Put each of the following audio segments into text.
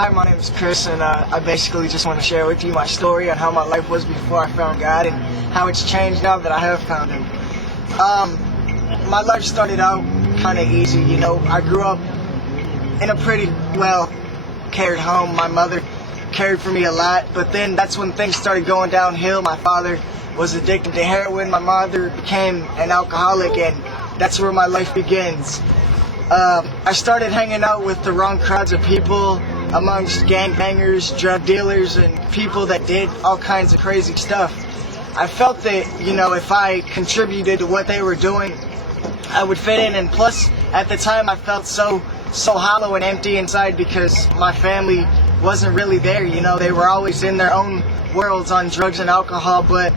Hi, my name is Chris, and I basically just want to share with you my story on how my life was before I found God and how it's changed now that I have found Him. My life started out kind of easy, you know. I grew up in a pretty well-cared home. My mother cared for me a lot, but then that's when things started going downhill. My father was addicted to heroin. My mother became an alcoholic, and that's where my life begins. I started hanging out with the wrong crowds of people, amongst gangbangers, drug dealers, and people that did all kinds of crazy stuff. I felt that, you know, if I contributed to what they were doing, I would fit in, and plus, at the time, I felt so hollow and empty inside because my family wasn't really there, you know. They were always in their own worlds on drugs and alcohol, but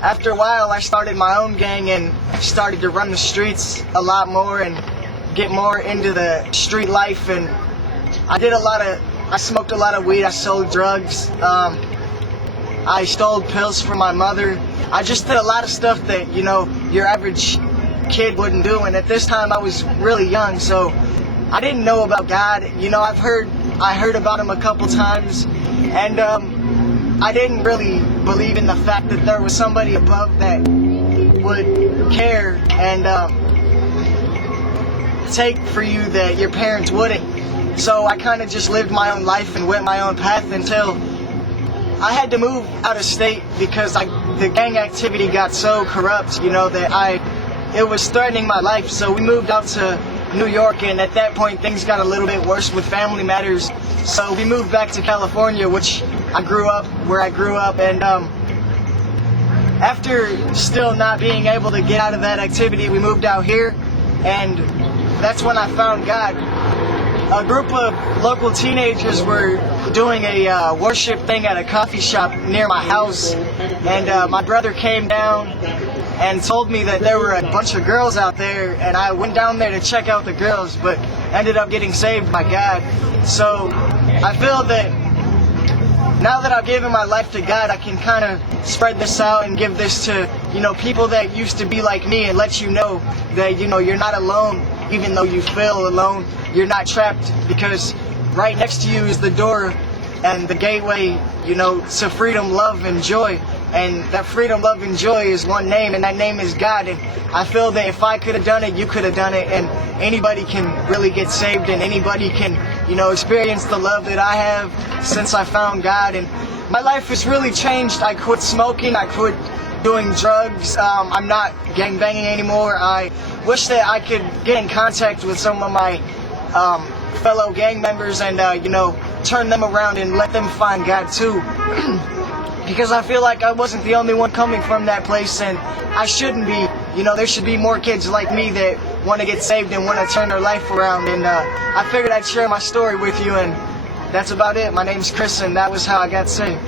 after a while, I started my own gang and started to run the streets a lot more and get more into the street life, and I smoked a lot of weed, I sold drugs, I stole pills from my mother. I just did a lot of stuff that, you know, your average kid wouldn't do, and at this time I was really young, so I didn't know about God. You know, I heard about Him a couple times, and I didn't really believe in the fact that there was somebody above that would care and take for you that your parents wouldn't. So I kind of just lived my own life and went my own path until I had to move out of state because the gang activity got so corrupt, you know, that it was threatening my life. So we moved out to New York, and at that point things got a little bit worse with family matters. So we moved back to California, where I grew up, and after still not being able to get out of that activity, we moved out here, and that's when I found God. A group of local teenagers were doing a worship thing at a coffee shop near my house, and my brother came down and told me that there were a bunch of girls out there, and I went down there to check out the girls, but ended up getting saved by God. So I feel that now that I've given my life to God, I can kind of spread this out and give this to, you know, people that used to be like me, and let you know that, you know, you're not alone. Even though you feel alone, you're not trapped, because right next to you is the door and the gateway, you know, to freedom, love, and joy. And that freedom, love, and joy is one name, and that name is God. And I feel that if I could have done it, you could have done it, and anybody can really get saved, and anybody can, you know, experience the love that I have since I found God. And my life has really changed. I quit smoking, I quit doing drugs, I'm not gangbanging anymore. I wish that I could get in contact with some of my fellow gang members and, you know, turn them around and let them find God too. Because I feel like I wasn't the only one coming from that place, and I shouldn't be. You know, there should be more kids like me that want to get saved and want to turn their life around. And I figured I'd share my story with you, and that's about it. My name's Chris, and that was how I got saved.